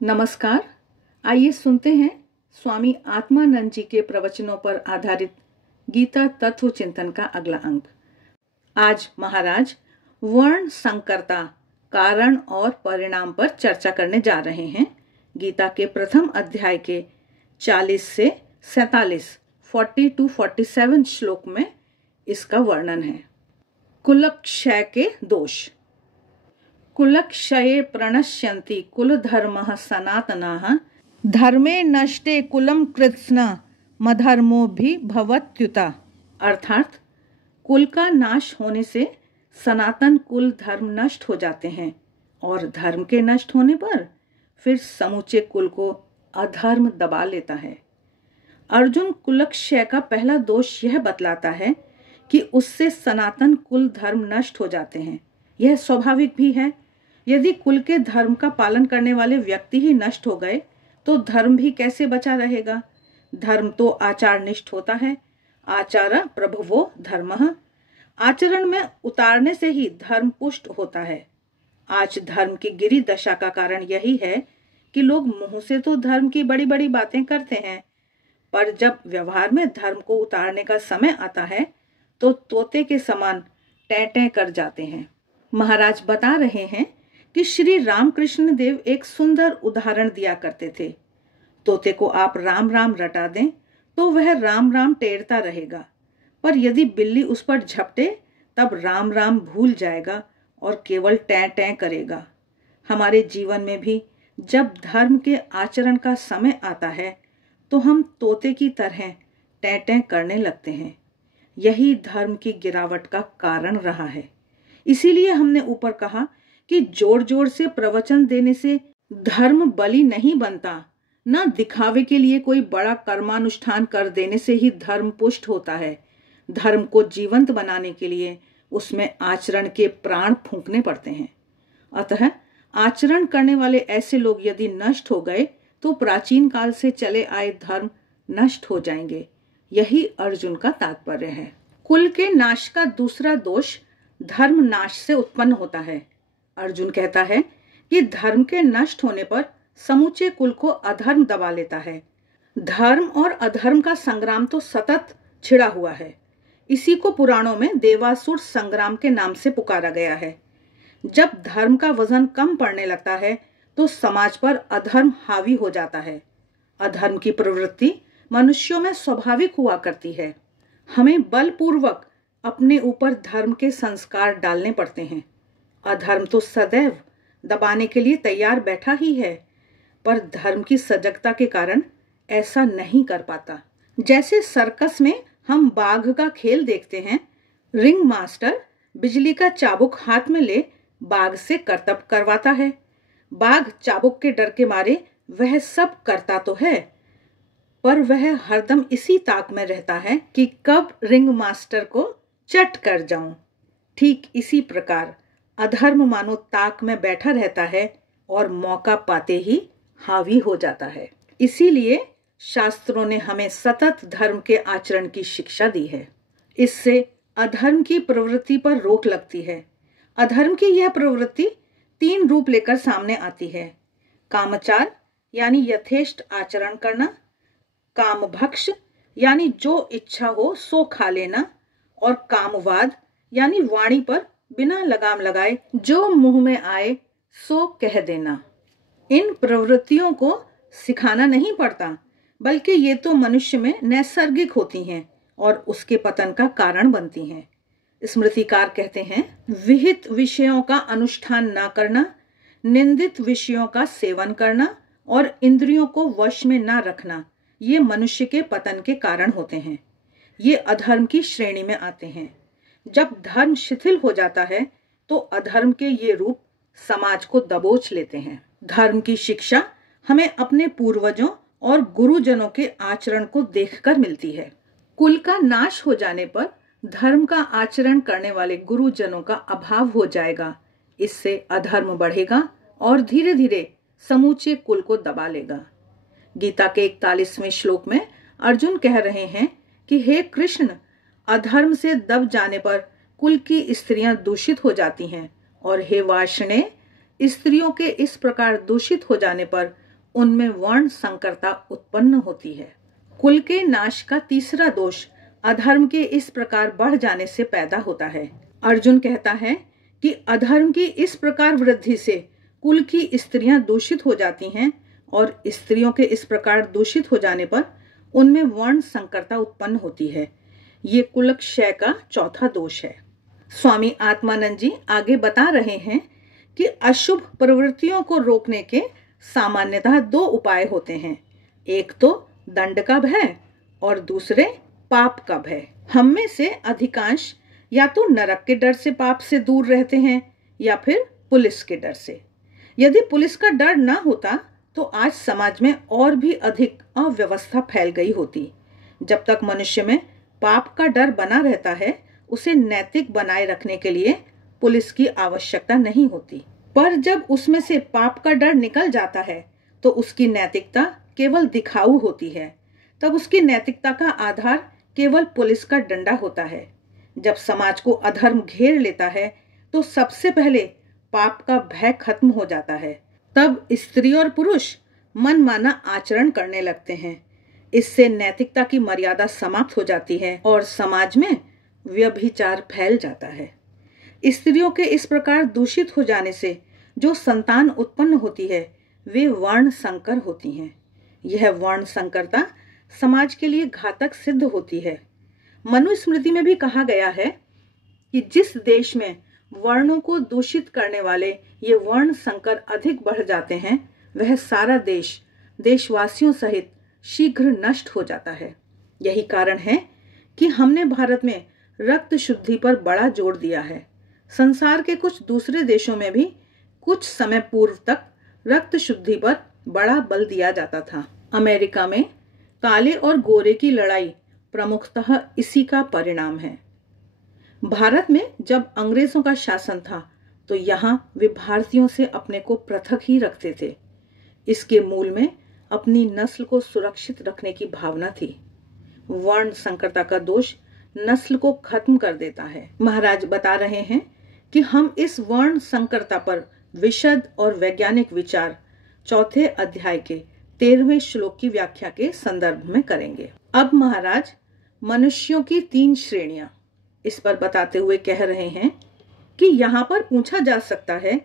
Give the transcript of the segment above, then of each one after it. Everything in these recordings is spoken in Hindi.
नमस्कार। आइए सुनते हैं स्वामी आत्मानंद जी के प्रवचनों पर आधारित गीता तत्व चिंतन का अगला अंक। आज महाराज वर्ण संकरता कारण और परिणाम पर चर्चा करने जा रहे हैं। गीता के प्रथम अध्याय के 40 से 47 40 to 47 श्लोक में इसका वर्णन है। कुलक्षय के दोष। कुलक्षये प्रणश्यन्ति कुलधर्मः सनातनाः धर्मे नष्टे कुलम कृत्स्न मधर्मो भी भवत्युता। अर्थात कुल का नाश होने से सनातन कुल धर्म नष्ट हो जाते हैं और धर्म के नष्ट होने पर फिर समूचे कुल को अधर्म दबा लेता है। अर्जुन कुलक्षय का पहला दोष यह बतलाता है कि उससे सनातन कुल धर्म नष्ट हो जाते हैं। यह स्वाभाविक भी है। यदि कुल के धर्म का पालन करने वाले व्यक्ति ही नष्ट हो गए तो धर्म भी कैसे बचा रहेगा। धर्म तो आचार निष्ठ होता है। आचार प्रभवो धर्मः। आचरण में उतारने से ही धर्म पुष्ट होता है। आज धर्म की गिरी दशा का कारण यही है कि लोग मुंह से तो धर्म की बड़ी बड़ी बातें करते हैं, पर जब व्यवहार में धर्म को उतारने का समय आता है तो तोते के समान टें कर जाते हैं। महाराज बता रहे हैं कि श्री रामकृष्ण देव एक सुंदर उदाहरण दिया करते थे। तोते को आप राम राम रटा दें तो वह राम राम टेरता रहेगा, पर यदि बिल्ली उस पर झपटे तब राम राम भूल जाएगा और केवल टें करेगा। हमारे जीवन में भी जब धर्म के आचरण का समय आता है तो हम तोते की तरह टें करने लगते हैं। यही धर्म की गिरावट का कारण रहा है। इसीलिए हमने ऊपर कहा कि जोर जोर से प्रवचन देने से धर्म बलि नहीं बनता, न दिखावे के लिए कोई बड़ा कर्मानुष्ठान कर देने से ही धर्म पुष्ट होता है। धर्म को जीवंत बनाने के लिए उसमें आचरण के प्राण फूंकने पड़ते हैं। अतः आचरण करने वाले ऐसे लोग यदि नष्ट हो गए तो प्राचीन काल से चले आए धर्म नष्ट हो जाएंगे। यही अर्जुन का तात्पर्य है। कुल के नाश का दूसरा दोष धर्म नाश से उत्पन्न होता है। अर्जुन कहता है कि धर्म के नष्ट होने पर समूचे कुल को अधर्म दबा लेता है। धर्म और अधर्म का संग्राम तो सतत छिड़ा हुआ है। इसी को पुराणों में देवासुर संग्राम के नाम से पुकारा गया है। जब धर्म का वजन कम पड़ने लगता है तो समाज पर अधर्म हावी हो जाता है। अधर्म की प्रवृत्ति मनुष्यों में स्वाभाविक हुआ करती है। हमें बलपूर्वक अपने ऊपर धर्म के संस्कार डालने पड़ते हैं। अधर्म तो सदैव दबाने के लिए तैयार बैठा ही है, पर धर्म की सजगता के कारण ऐसा नहीं कर पाता। जैसे सर्कस में हम बाघ का खेल देखते हैं। रिंग मास्टर बिजली का चाबुक हाथ में ले बाघ से करतब करवाता है। बाघ चाबुक के डर के मारे वह सब करता तो है, पर वह हरदम इसी ताक में रहता है कि कब रिंग मास्टर को चट कर जाऊं। ठीक इसी प्रकार अधर्म मानो ताक में बैठा रहता है और मौका पाते ही हावी हो जाता है। इसीलिए शास्त्रों ने हमें सतत धर्म के आचरण की शिक्षा दी है। इससे अधर्म की प्रवृत्ति पर रोक लगती है। अधर्म की यह प्रवृत्ति 3 रूप लेकर सामने आती है। कामचार यानी यथेष्ट आचरण करना, कामभक्ष यानी जो इच्छा हो सो खा लेना, और कामवाद यानी वाणी पर बिना लगाम लगाए जो मुंह में आए सो कह देना। इन प्रवृत्तियों को सिखाना नहीं पड़ता, बल्कि ये तो मनुष्य में नैसर्गिक होती हैं और उसके पतन का कारण बनती हैं। स्मृतिकार कहते हैं, विहित विषयों का अनुष्ठान न करना, निंदित विषयों का सेवन करना और इंद्रियों को वश में न रखना, ये मनुष्य के पतन के कारण होते हैं। ये अधर्म की श्रेणी में आते हैं। जब धर्म शिथिल हो जाता है तो अधर्म के ये रूप समाज को दबोच लेते हैं। धर्म की शिक्षा हमें अपने पूर्वजों और गुरुजनों के आचरण को देखकर मिलती है। कुल का नाश हो जाने पर धर्म का आचरण करने वाले गुरुजनों का अभाव हो जाएगा। इससे अधर्म बढ़ेगा और धीरे धीरे समूचे कुल को दबा लेगा। गीता के 41वें श्लोक में अर्जुन कह रहे हैं कि हे कृष्ण, अधर्म से दब जाने पर कुल की स्त्रियां दूषित हो जाती हैं, और हे वार्ष्णे, स्त्रियों के इस प्रकार दूषित हो जाने पर उनमें वर्ण संकरता उत्पन्न होती है। कुल के नाश का तीसरा दोष अधर्म के इस प्रकार बढ़ जाने से पैदा होता है। अर्जुन कहता है कि अधर्म की इस प्रकार वृद्धि से कुल की स्त्रियां दूषित हो जाती हैं और स्त्रियों के इस प्रकार दूषित हो जाने पर उनमें वर्ण संकरता उत्पन्न होती है। ये कुलक्षय का चौथा दोष है। स्वामी आत्मानंद जी आगे बता रहे हैं कि अशुभ प्रवृत्तियों को रोकने के सामान्यतः दो उपाय होते हैं। एक तो दंड का भय और दूसरे पाप का भय। हम में से अधिकांश या तो नरक के डर से पाप से दूर रहते हैं या फिर पुलिस के डर से। यदि पुलिस का डर ना होता तो आज समाज में और भी अधिक अव्यवस्था फैल गई होती। जब तक मनुष्य में पाप का डर बना रहता है, उसे नैतिक बनाए रखने के लिए पुलिस की आवश्यकता नहीं होती। पर जब उसमें से पाप का डर निकल जाता है तो उसकी नैतिकता केवल दिखाऊ होती है। तब उसकी नैतिकता का आधार केवल पुलिस का डंडा होता है। जब समाज को अधर्म घेर लेता है तो सबसे पहले पाप का भय खत्म हो जाता है। तब स्त्री और पुरुष मनमाना आचरण करने लगते हैं। इससे नैतिकता की मर्यादा समाप्त हो जाती है और समाज में व्यभिचार फैल जाता है। स्त्रियों के इस प्रकार दूषित हो जाने से जो संतान उत्पन्न होती है वे वर्ण संकर होती हैं। यह वर्ण संकरता समाज के लिए घातक सिद्ध होती है। मनुस्मृति में भी कहा गया है कि जिस देश में वर्णों को दूषित करने वाले ये वर्ण संकर अधिक बढ़ जाते हैं, वह सारा देश देशवासियों सहित शीघ्र नष्ट हो जाता है। यही कारण है कि हमने भारत में रक्त शुद्धि पर बड़ा जोर दिया है। संसार के कुछ दूसरे देशों में भी कुछ समय पूर्व तक रक्त शुद्धि पर बड़ा बल दिया जाता था। अमेरिका में काले और गोरे की लड़ाई प्रमुखतः इसी का परिणाम है। भारत में जब अंग्रेजों का शासन था तो यहाँ वे भारतीयों से अपने को पृथक ही रखते थे। इसके मूल में अपनी नस्ल को सुरक्षित रखने की भावना थी। वर्ण संकरता का दोष नस्ल को खत्म कर देता है। महाराज बता रहे हैं कि हम इस वर्ण संकरता पर विशद और वैज्ञानिक विचार चौथे अध्याय के 13वें श्लोक की व्याख्या के संदर्भ में करेंगे। अब महाराज मनुष्यों की 3 श्रेणियां इस पर बताते हुए कह रहे हैं कि यहाँ पर पूछा जा सकता है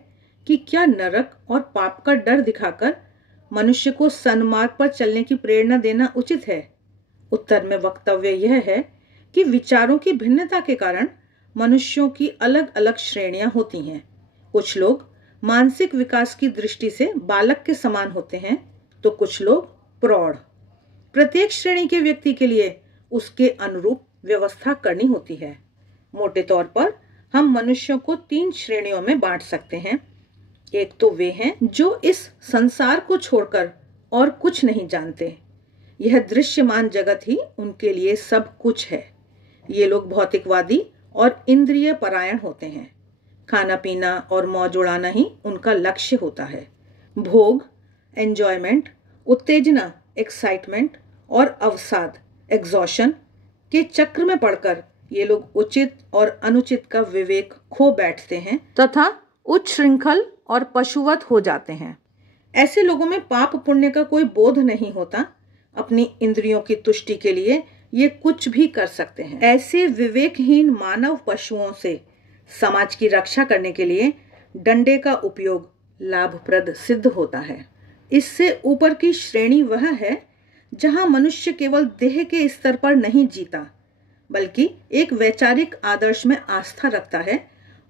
कि क्या नरक और पाप का डर दिखाकर मनुष्य को सन्मार्ग पर चलने की प्रेरणा देना उचित है? उत्तर में वक्तव्य यह है कि विचारों की भिन्नता के कारण मनुष्यों की अलग अलग श्रेणियां होती हैं। कुछ लोग मानसिक विकास की दृष्टि से बालक के समान होते हैं तो कुछ लोग प्रौढ़। प्रत्येक श्रेणी के व्यक्ति के लिए उसके अनुरूप व्यवस्था करनी होती है। मोटे तौर पर हम मनुष्यों को 3 श्रेणियों में बांट सकते हैं। एक तो वे हैं जो इस संसार को छोड़कर और कुछ नहीं जानते। यह दृश्यमान जगत ही उनके लिए सब कुछ है। ये लोग भौतिकवादी और इंद्रिय परायण होते हैं। खाना पीना और मौज उड़ाना ही उनका लक्ष्य होता है। भोग, एंजॉयमेंट, उत्तेजना, एक्साइटमेंट और अवसाद, एग्जॉशन के चक्र में पड़कर ये लोग उचित और अनुचित का विवेक खो बैठते हैं तथा उच्छृंखल और पशुवत हो जाते हैं। ऐसे लोगों में पाप पुण्य का कोई बोध नहीं होता। अपनी इंद्रियों की तुष्टि के लिए ये कुछ भी कर सकते हैं। ऐसे विवेकहीन मानव पशुओं से समाज की रक्षा करने के लिए डंडे का उपयोग लाभप्रद सिद्ध होता है। इससे ऊपर की श्रेणी वह है जहां मनुष्य केवल देह के स्तर पर नहीं जीता बल्कि एक वैचारिक आदर्श में आस्था रखता है।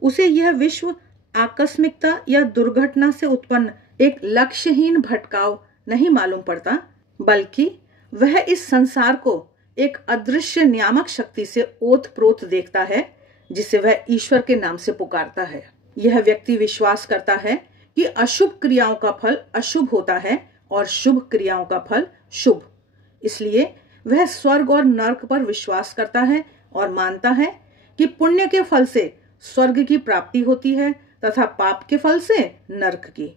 उसे यह विश्व आकस्मिकता या दुर्घटना से उत्पन्न एक लक्ष्यहीन भटकाव नहीं मालूम पड़ता, बल्कि वह इस संसार को एक अदृश्य नियामक शक्ति से ओतप्रोत देखता है जिसे वह ईश्वर के नाम से पुकारता है। यह व्यक्ति विश्वास करता है कि अशुभ क्रियाओं का फल अशुभ होता है और शुभ क्रियाओं का फल शुभ। इसलिए वह स्वर्ग और नरक पर विश्वास करता है और मानता है कि पुण्य के फल से स्वर्ग की प्राप्ति होती है तथा पाप के फल से नरक की।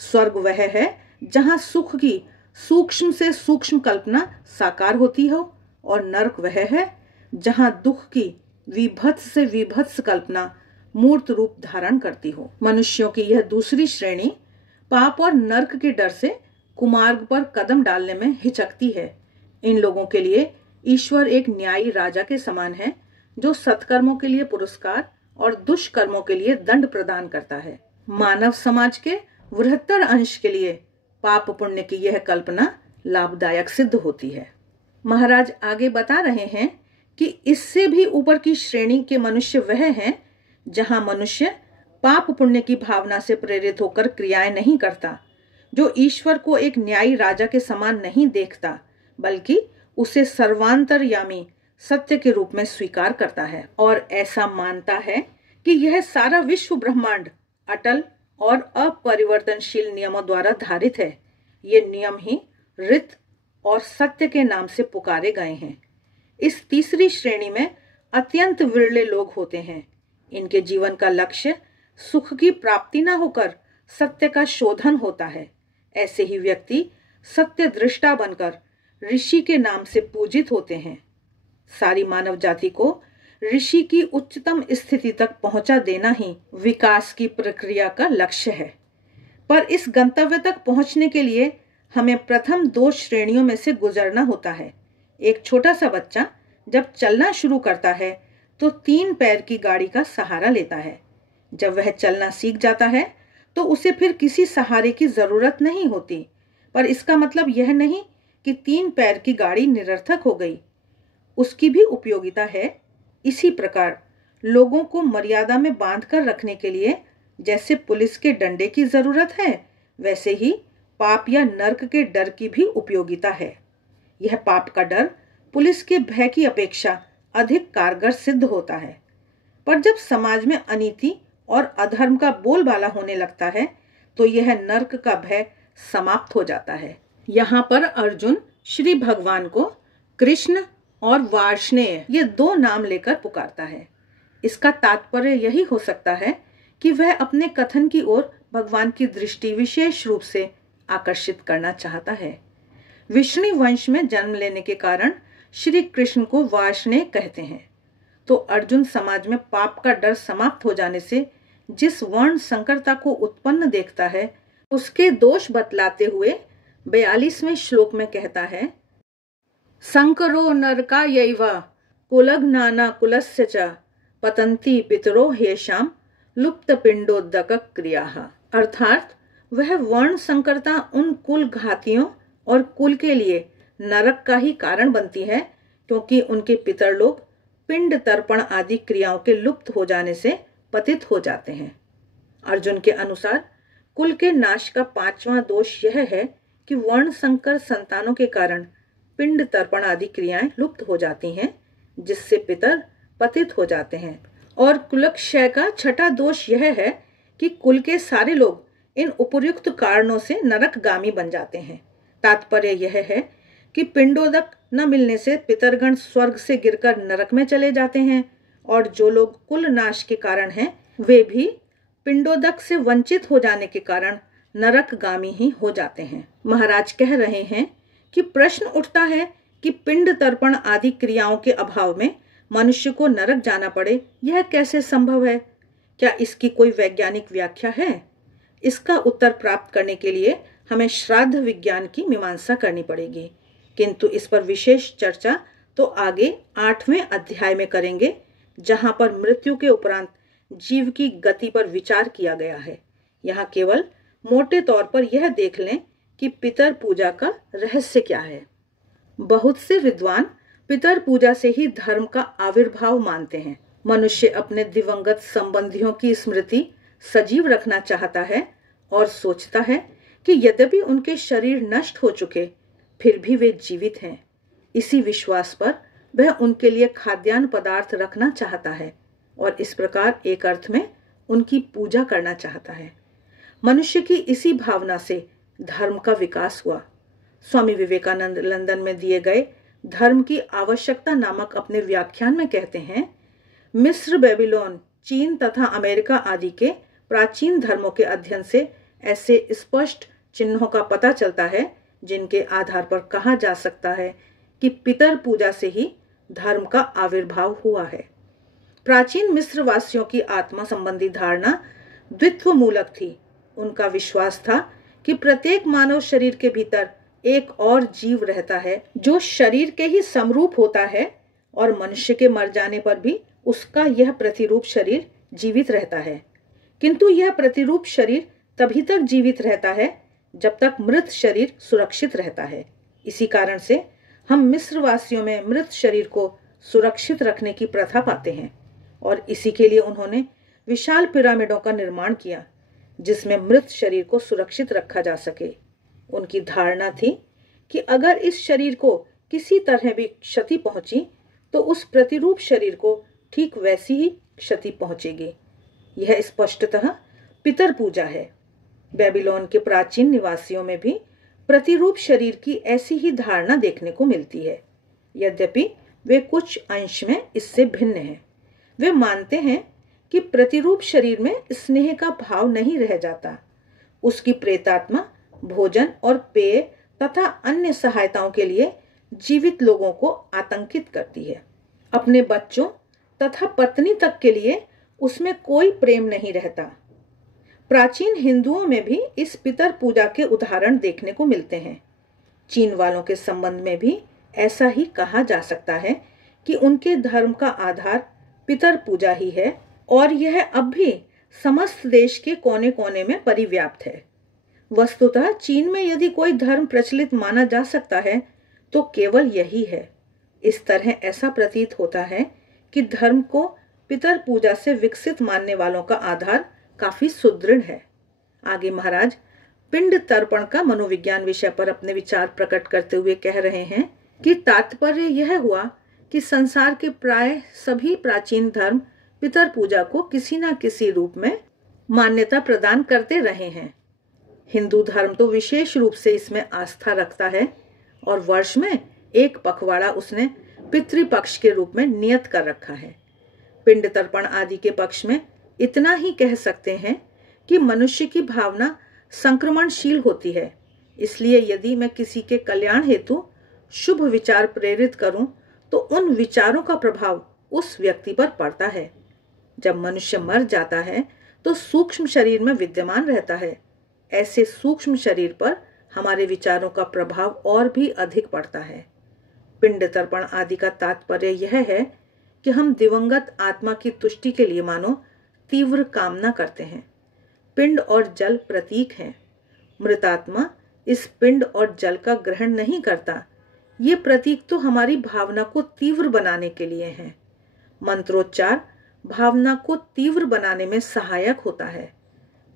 स्वर्ग वह है जहां सुख की सूक्ष्म से सूक्ष्म कल्पना साकार होती हो और नरक वह है जहां दुख की विभत्स से विभत्स कल्पना मूर्त रूप धारण करती हो। मनुष्यों की यह दूसरी श्रेणी पाप और नरक के डर से कुमार्ग पर कदम डालने में हिचकती है। इन लोगों के लिए ईश्वर एक न्यायी राजा के समान है जो सत्कर्मों के लिए पुरस्कार और दुष्कर्मों के लिए दंड प्रदान करता है। मानव समाज के बृहत्तर अंश के लिए पाप पुण्य की यह कल्पना लाभदायक सिद्ध होती है। महाराज आगे बता रहे हैं कि इससे भी ऊपर की श्रेणी के मनुष्य वह हैं जहां मनुष्य पाप पुण्य की भावना से प्रेरित होकर क्रियाएं नहीं करता, जो ईश्वर को एक न्यायी राजा के समान नहीं देखता बल्कि उसे सर्वांतरयामी सत्य के रूप में स्वीकार करता है और ऐसा मानता है कि यह सारा विश्व ब्रह्मांड अटल और अपरिवर्तनशील नियमों द्वारा धारित है। ये नियम ही ऋत और सत्य के नाम से पुकारे गए हैं। इस तीसरी श्रेणी में अत्यंत विरले लोग होते हैं। इनके जीवन का लक्ष्य सुख की प्राप्ति न होकर सत्य का शोधन होता है। ऐसे ही व्यक्ति सत्य दृष्टा बनकर ऋषि के नाम से पूजित होते हैं। सारी मानव जाति को ऋषि की उच्चतम स्थिति तक पहुंचा देना ही विकास की प्रक्रिया का लक्ष्य है। पर इस गंतव्य तक पहुंचने के लिए हमें प्रथम दो श्रेणियों में से गुजरना होता है। एक छोटा सा बच्चा जब चलना शुरू करता है तो 3 पैर की गाड़ी का सहारा लेता है। जब वह चलना सीख जाता है तो उसे फिर किसी सहारे की जरूरत नहीं होती। पर इसका मतलब यह नहीं कि 3 पैर की गाड़ी निरर्थक हो गई, उसकी भी उपयोगिता है। इसी प्रकार लोगों को मर्यादा में बांध कर रखने के लिए जैसे पुलिस के डंडे की जरूरत है, वैसे ही पाप या नर्क के डर की भी उपयोगिता है। यह पाप का डर पुलिस के भय की अपेक्षा अधिक कारगर सिद्ध होता है। पर जब समाज में अनीति और अधर्म का बोलबाला होने लगता है तो यह नर्क का भय समाप्त हो जाता है। यहाँ पर अर्जुन श्री भगवान को कृष्ण और वार्ष्णेय ये 2 नाम लेकर पुकारता है। इसका तात्पर्य यही हो सकता है कि वह अपने कथन की ओर भगवान की दृष्टि विशेष रूप से आकर्षित करना चाहता है। विष्णु वंश में जन्म लेने के कारण श्री कृष्ण को वार्ष्णेय कहते हैं। तो अर्जुन समाज में पाप का डर समाप्त हो जाने से जिस वर्ण संकरता को उत्पन्न देखता है उसके दोष बतलाते हुए 42वें श्लोक में कहता है, संकरो नरकायैव कुलज्ञाना कुलस्य च पतन्ति पितरो हेषाम लुप्त पिंडोदक क्रियाः। अर्थात वह वर्ण संकरता उन कुल घातियों और कुल के लिए नरक का ही कारण बनती है, क्योंकि उनके पितर लोग पिंड तर्पण आदि क्रियाओं के लुप्त हो जाने से पतित हो जाते हैं। अर्जुन के अनुसार कुल के नाश का 5वां दोष यह है कि वर्ण संकर संतानों के कारण पिंड तर्पण आदि क्रियाएं लुप्त हो जाती हैं, जिससे पितर पतित हो जाते हैं। और कुलक्षय का 6ठा दोष यह है कि कुल के सारे लोग इन उपर्युक्त कारणों से नरकगामी बन जाते हैं। तात्पर्य यह है कि पिंडोदक न मिलने से पितरगण स्वर्ग से गिरकर नरक में चले जाते हैं और जो लोग कुल नाश के कारण हैं वे भी पिंडोदक से वंचित हो जाने के कारण नरकगामी ही हो जाते हैं। महाराज कह रहे हैं कि प्रश्न उठता है कि पिंड तर्पण आदि क्रियाओं के अभाव में मनुष्य को नरक जाना पड़े, यह कैसे संभव है? क्या इसकी कोई वैज्ञानिक व्याख्या है? इसका उत्तर प्राप्त करने के लिए हमें श्राद्ध विज्ञान की मीमांसा करनी पड़ेगी, किंतु इस पर विशेष चर्चा तो आगे 8वें अध्याय में करेंगे, जहां पर मृत्यु के उपरांत जीव की गति पर विचार किया गया है। यहाँ केवल मोटे तौर पर यह देख लें कि पितर पूजा का रहस्य क्या है। बहुत से विद्वान पितर पूजा से ही धर्म का आविर्भाव मानते हैं। मनुष्य अपने दिवंगत संबंधियों की स्मृति सजीव रखना चाहता है और सोचता है कि यद्यपि उनके शरीर नष्ट हो चुके फिर भी वे जीवित हैं। इसी विश्वास पर वह उनके लिए खाद्यान्न पदार्थ रखना चाहता है और इस प्रकार एक अर्थ में उनकी पूजा करना चाहता है। मनुष्य की इसी भावना से धर्म का विकास हुआ। स्वामी विवेकानंद लंदन में दिए गए धर्म की आवश्यकता नामक अपने व्याख्यान में कहते हैं, मिस्र, बेबीलोन, चीन तथा अमेरिका आदि के प्राचीन धर्मों के अध्ययन से ऐसे स्पष्ट चिन्हों का पता चलता है जिनके आधार पर कहा जा सकता है कि पितर पूजा से ही धर्म का आविर्भाव हुआ है। प्राचीन मिस्र वासियों की आत्मा संबंधी धारणा द्वित्व मूलक थी। उनका विश्वास था कि प्रत्येक मानव शरीर के भीतर एक और जीव रहता है जो शरीर के ही समरूप होता है और मनुष्य के मर जाने पर भी उसका यह प्रतिरूप शरीर जीवित रहता है। किंतु यह प्रतिरूप शरीर तभी तक जीवित रहता है जब तक मृत शरीर सुरक्षित रहता है। इसी कारण से हम मिस्र वासियों में मृत शरीर को सुरक्षित रखने की प्रथा पाते हैं और इसी के लिए उन्होंने विशाल पिरामिडों का निर्माण किया जिसमें मृत शरीर को सुरक्षित रखा जा सके। उनकी धारणा थी कि अगर इस शरीर को किसी तरह भी क्षति पहुंची तो उस प्रतिरूप शरीर को ठीक वैसी ही क्षति पहुंचेगी। यह स्पष्टतः पितर पूजा है। बेबीलोन के प्राचीन निवासियों में भी प्रतिरूप शरीर की ऐसी ही धारणा देखने को मिलती है, यद्यपि वे कुछ अंश में इससे भिन्न हैं। वे मानते हैं कि प्रतिरूप शरीर में स्नेह का भाव नहीं रह जाता। उसकी प्रेतात्मा भोजन और पेय तथा अन्य सहायताओं के लिए जीवित लोगों को आतंकित करती है। अपने बच्चों तथा पत्नी तक के लिए उसमें कोई प्रेम नहीं रहता। प्राचीन हिंदुओं में भी इस पितर पूजा के उदाहरण देखने को मिलते हैं। चीन वालों के संबंध में भी ऐसा ही कहा जा सकता है कि उनके धर्म का आधार पितर पूजा ही है और यह अब भी समस्त देश के कोने कोने में परिव्याप्त है। वस्तुतः चीन में यदि कोई धर्म प्रचलित माना जा सकता है तो केवल यही है। इस तरह ऐसा प्रतीत होता है कि धर्म को पितर पूजा से विकसित मानने वालों का आधार काफी सुदृढ़ है। आगे महाराज पिंड तर्पण का मनोविज्ञान विषय पर अपने विचार प्रकट करते हुए कह रहे हैं कि तात्पर्य यह हुआ कि संसार के प्राय सभी प्राचीन धर्म पितर पूजा को किसी न किसी रूप में मान्यता प्रदान करते रहे हैं। हिंदू धर्म तो विशेष रूप से इसमें आस्था रखता है और वर्ष में एक पखवाड़ा उसने पितृपक्ष के रूप में नियत कर रखा है। पिंड तर्पण आदि के पक्ष में इतना ही कह सकते हैं कि मनुष्य की भावना संक्रमणशील होती है, इसलिए यदि मैं किसी के कल्याण हेतु शुभ विचार प्रेरित करूं तो उन विचारों का प्रभाव उस व्यक्ति पर पड़ता है। जब मनुष्य मर जाता है तो सूक्ष्म शरीर में विद्यमान रहता है। ऐसे सूक्ष्म शरीर पर हमारे विचारों का प्रभाव और भी अधिक पड़ता है। पिंड तर्पण आदि का तात्पर्य यह है कि हम दिवंगत आत्मा की तुष्टि के लिए मानो तीव्र कामना करते हैं। पिंड और जल प्रतीक हैं। मृतात्मा इस पिंड और जल का ग्रहण नहीं करता। ये प्रतीक तो हमारी भावना को तीव्र बनाने के लिए हैं। मंत्रोच्चार भावना को तीव्र बनाने में सहायक होता है।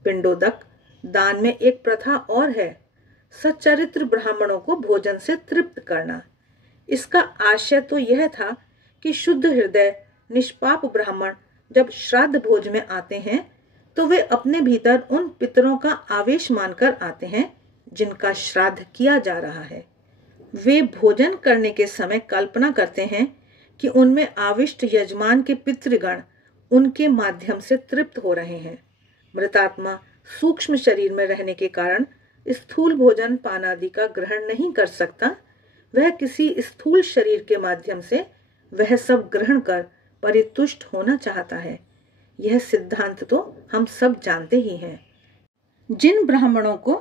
पिंडोदक दान में एक प्रथा और है, सच्चरित्र ब्राह्मणों को भोजन से तृप्त करना। इसका आशय तो यह था कि शुद्ध हृदय निष्पाप ब्राह्मण जब श्राद्ध भोज में आते हैं तो वे अपने भीतर उन पितरों का आवेश मानकर आते हैं जिनका श्राद्ध किया जा रहा है। वे भोजन करने के समय कल्पना करते हैं कि उनमें आविष्ट यजमान के पितृगण उनके माध्यम से तृप्त हो रहे हैं। मृतात्मा सूक्ष्म शरीर में रहने के कारण स्थूल भोजन पान आदि का ग्रहण नहीं कर सकता। वह किसी स्थूल शरीर के माध्यम से वह सब ग्रहण कर परितुष्ट होना चाहता है। यह सिद्धांत तो हम सब जानते ही हैं। जिन ब्राह्मणों को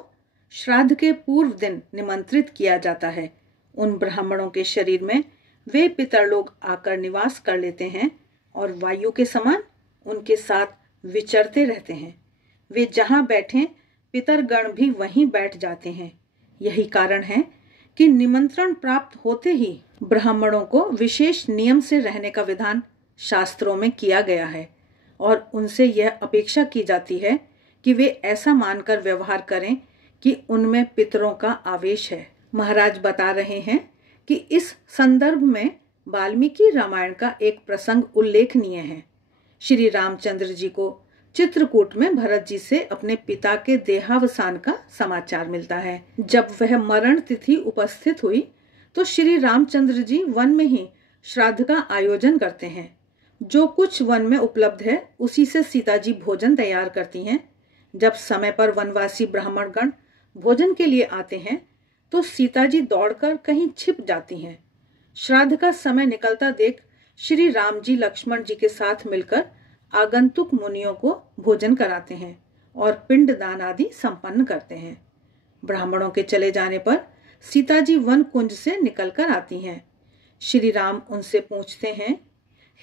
श्राद्ध के पूर्व दिन निमंत्रित किया जाता है, उन ब्राह्मणों के शरीर में वे पितर लोग आकर निवास कर लेते हैं और वायु के समान उनके साथ विचरते रहते हैं। वे जहां बैठें पितरगण भी वहीं बैठ जाते हैं। यही कारण है कि निमंत्रण प्राप्त होते ही ब्राह्मणों को विशेष नियम से रहने का विधान शास्त्रों में किया गया है और उनसे यह अपेक्षा की जाती है कि वे ऐसा मानकर व्यवहार करें कि उनमें पितरों का आवेश है। महाराज बता रहे हैं कि इस संदर्भ में वाल्मीकि रामायण का एक प्रसंग उल्लेखनीय है। श्री रामचंद्र जी को चित्रकूट में भरत जी से अपने पिता के देहावसान का समाचार मिलता है। जब वह मरण तिथि उपस्थित हुई तो श्री रामचंद्र जी वन में ही श्राद्ध का आयोजन करते हैं। जो कुछ वन में उपलब्ध है उसी से सीता जी भोजन तैयार करती हैं। जब समय पर वनवासी ब्राह्मणगण भोजन के लिए आते हैं तो सीता जी दौड़कर कहीं छिप जाती हैं। श्राद्ध का समय निकलता देख श्री राम जी लक्ष्मण जी के साथ मिलकर आगंतुक मुनियों को भोजन कराते हैं और पिंड दान आदि संपन्न करते हैं। ब्राह्मणों के चले जाने पर सीता जी वन कुंज से निकलकर आती हैं। श्री राम उनसे पूछते हैं,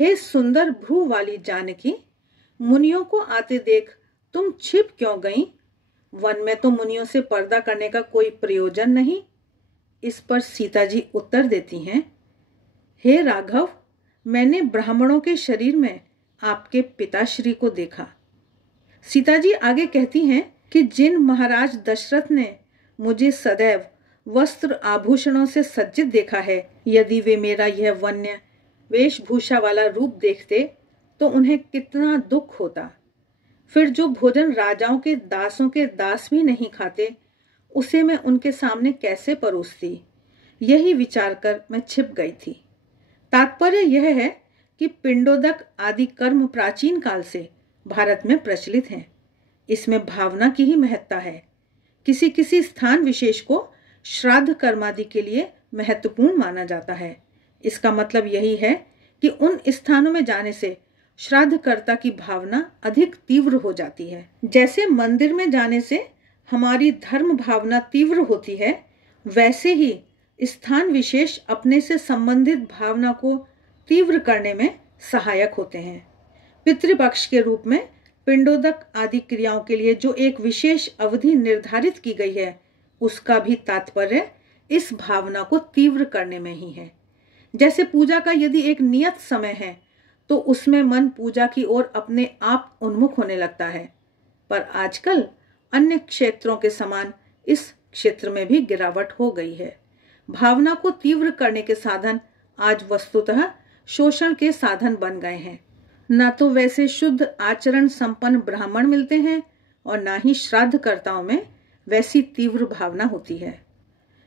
हे सुंदर भ्रू वाली जानकी, मुनियों को आते देख तुम छिप क्यों गईं? वन में तो मुनियों से पर्दा करने का कोई प्रयोजन नहीं। इस पर सीता जी उत्तर देती हैं, हे राघव, मैंने ब्राह्मणों के शरीर में आपके पिताश्री को देखा। सीता जी आगे कहती हैं कि जिन महाराज दशरथ ने मुझे सदैव वस्त्र आभूषणों से सज्जित देखा है, यदि वे मेरा यह वन्य वेशभूषा वाला रूप देखते तो उन्हें कितना दुख होता। फिर जो भोजन राजाओं के दास भी नहीं खाते, उसे मैं उनके सामने कैसे परोसती? यही विचार कर मैं छिप गई थी। तात्पर्य यह है कि पिंडोदक आदि कर्म प्राचीन काल से भारत में प्रचलित हैं। इसमें भावना की ही महत्ता है। किसी किसी स्थान विशेष को श्राद्ध कर्मादि के लिए महत्वपूर्ण माना जाता है। इसका मतलब यही है कि उन स्थानों में जाने से श्राद्धकर्ता की भावना अधिक तीव्र हो जाती है। जैसे मंदिर में जाने से हमारी धर्म भावना तीव्र होती है, वैसे ही स्थान विशेष अपने से संबंधित भावना को तीव्र करने में सहायक होते हैं। पितृपक्ष के रूप में पिंडोदक आदि क्रियाओं के लिए जो एक विशेष अवधि निर्धारित की गई है, उसका भी तात्पर्य इस भावना को तीव्र करने में ही है। जैसे पूजा का यदि एक नियत समय है तो उसमें मन पूजा की ओर अपने आप उन्मुख होने लगता है, पर आजकल अन्य क्षेत्रों के समान इस क्षेत्र में भी गिरावट हो गई है। भावना को तीव्र करने के साधन आज वस्तुतः शोषण के साधन बन गए हैं। न तो वैसे शुद्ध आचरण संपन्न ब्राह्मण मिलते हैं और न ही श्राद्धकर्ताओं में वैसी तीव्र भावना होती है।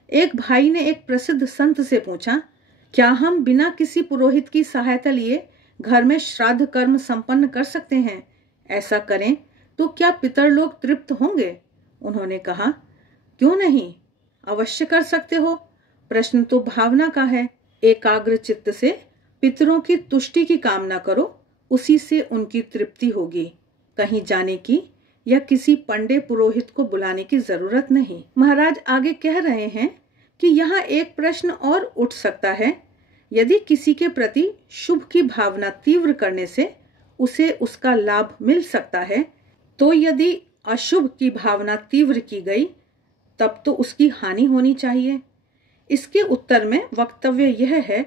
एक भाई ने एक प्रसिद्ध संत से पूछा, क्या हम बिना किसी पुरोहित की सहायता लिए घर में श्राद्ध कर्म संपन्न कर सकते हैं? ऐसा करें तो क्या पितर लोग तृप्त होंगे? उन्होंने कहा, क्यों नहीं, अवश्य कर सकते हो। प्रश्न तो भावना का है। एकाग्र चित्त से पितरों की तुष्टि की कामना करो, उसी से उनकी तृप्ति होगी। कहीं जाने की या किसी पंडे पुरोहित को बुलाने की जरूरत नहीं। महाराज आगे कह रहे हैं कि यहाँ एक प्रश्न और उठ सकता है, यदि किसी के प्रति शुभ की भावना तीव्र करने से उसे उसका लाभ मिल सकता है, तो यदि अशुभ की भावना तीव्र की गई तब तो उसकी हानि होनी चाहिए। इसके उत्तर में वक्तव्य यह है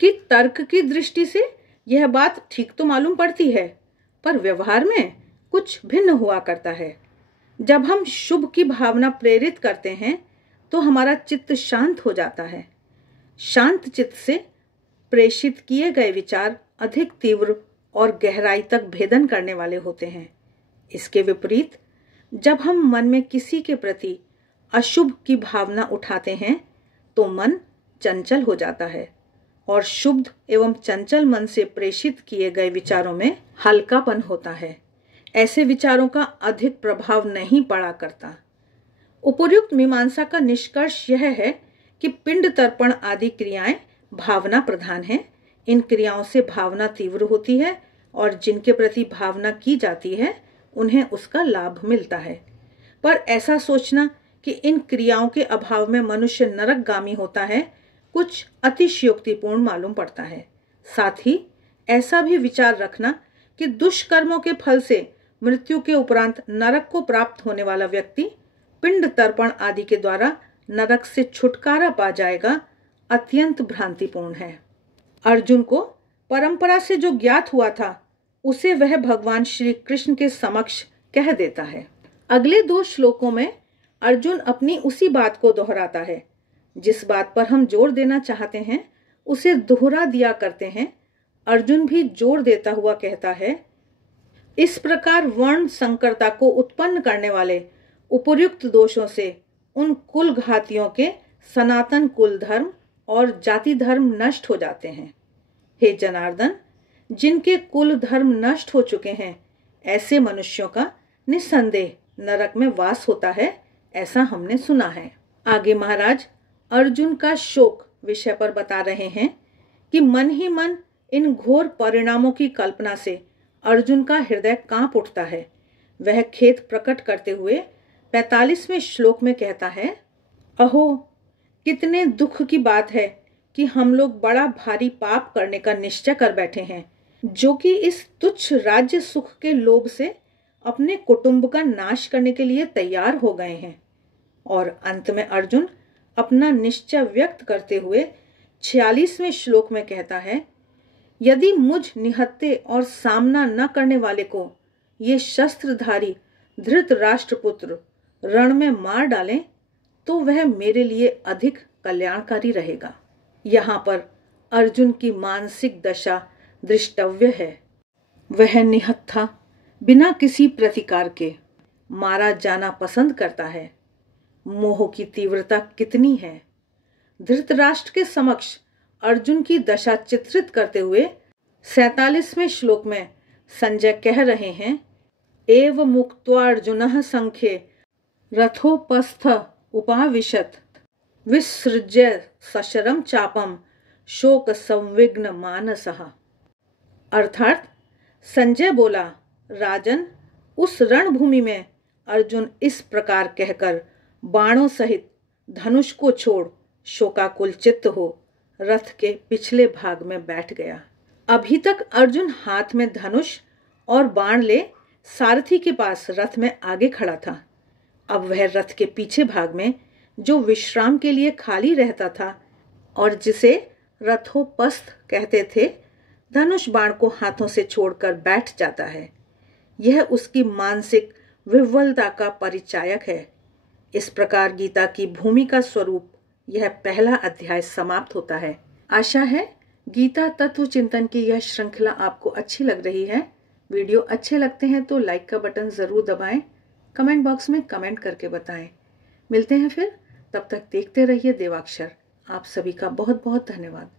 कि तर्क की दृष्टि से यह बात ठीक तो मालूम पड़ती है, पर व्यवहार में कुछ भिन्न हुआ करता है। जब हम शुभ की भावना प्रेरित करते हैं तो हमारा चित्त शांत हो जाता है। शांत चित्त से प्रेषित किए गए विचार अधिक तीव्र और गहराई तक भेदन करने वाले होते हैं। इसके विपरीत जब हम मन में किसी के प्रति अशुभ की भावना उठाते हैं तो मन चंचल हो जाता है और शुद्ध एवं चंचल मन से प्रेषित किए गए विचारों में हल्कापन होता है। ऐसे विचारों का अधिक प्रभाव नहीं पड़ा करता। उपर्युक्त मीमांसा का निष्कर्ष यह है कि पिंड तर्पण आदि क्रियाएं भावना प्रधान हैं। इन क्रियाओं से भावना तीव्र होती है और जिनके प्रति भावना की जाती है उन्हें उसका लाभ मिलता है। पर ऐसा सोचना कि इन क्रियाओं के अभाव में मनुष्य नरकगामी होता है, कुछ अतिशयोक्तिपूर्ण मालूम पड़ता है। साथ ही ऐसा भी विचार रखना कि दुष्कर्मों के फल से मृत्यु के उपरांत नरक को प्राप्त होने वाला व्यक्ति पिंड तर्पण आदि के द्वारा नरक से छुटकारा पा जाएगा, अत्यंत भ्रांतिपूर्ण है। अर्जुन को परंपरा से जो ज्ञात हुआ था उसे वह भगवान श्री कृष्ण के समक्ष कह देता है। अगले 2 श्लोकों में अर्जुन अपनी उसी बात को दोहराता है। जिस बात पर हम जोर देना चाहते हैं उसे दोहरा दिया करते हैं। अर्जुन भी जोर देता हुआ कहता है, इस प्रकार वर्ण संकरता को उत्पन्न करने वाले उपर्युक्त दोषों से उन कुल घातियों के सनातन कुल धर्म और जाति धर्म नष्ट हो जाते हैं। हे जनार्दन, जिनके कुल धर्म नष्ट हो चुके हैं, ऐसे मनुष्यों का निस्संदेह नरक में वास होता है, ऐसा हमने सुना है। आगे महाराज अर्जुन का शोक विषय पर बता रहे हैं कि मन ही मन इन घोर परिणामों की कल्पना से अर्जुन का हृदय कांप उठता है। वह खेद प्रकट करते हुए 45वें श्लोक में कहता है, अहो कितने दुख की बात है कि हम लोग बड़ा भारी पाप करने का निश्चय कर बैठे हैं, जो कि इस तुच्छ राज्य सुख के लोभ से अपने कुटुंब का नाश करने के लिए तैयार हो गए हैं। और अंत में अर्जुन अपना निश्चय व्यक्त करते हुए 46वें श्लोक में कहता है, यदि मुझ निहत्थे और सामना न करने वाले को ये शस्त्रधारी धृतराष्ट्रपुत्र रण में मार डालें तो वह मेरे लिए अधिक कल्याणकारी रहेगा। यहाँ पर अर्जुन की मानसिक दशा दृष्टव्य है। वह निहत्था बिना किसी प्रतिकार के मारा जाना पसंद करता है। मोह की तीव्रता कितनी है। धृतराष्ट्र के समक्ष अर्जुन की दशा चित्रित करते हुए 47वें श्लोक में संजय कह रहे हैं, एव मुक्त्वा अर्जुनः संख्ये रथोपस्थ उपाविशत विसृज्य सशरम चापम शोक संविघ्न मानसः। अर्थात संजय बोला, राजन, उस रणभूमि में अर्जुन इस प्रकार कहकर बाणों सहित धनुष को छोड़ शोकाकुल चित्त हो रथ के पिछले भाग में बैठ गया। अभी तक अर्जुन हाथ में धनुष और बाण ले सारथी के पास रथ में आगे खड़ा था। अब वह रथ के पीछे भाग में जो विश्राम के लिए खाली रहता था और जिसे रथोपस्थ कहते थे, धनुष बाण को हाथों से छोड़कर बैठ जाता है। यह उसकी मानसिक विह्वलता का परिचायक है। इस प्रकार गीता की भूमिका स्वरूप यह पहला अध्याय समाप्त होता है। आशा है गीता तत्व चिंतन की यह श्रृंखला आपको अच्छी लग रही है। वीडियो अच्छे लगते हैं तो लाइक का बटन जरूर दबाएं, कमेंट बॉक्स में कमेंट करके बताएं। मिलते हैं फिर, तब तक देखते रहिए देवाक्षर। आप सभी का बहुत बहुत धन्यवाद।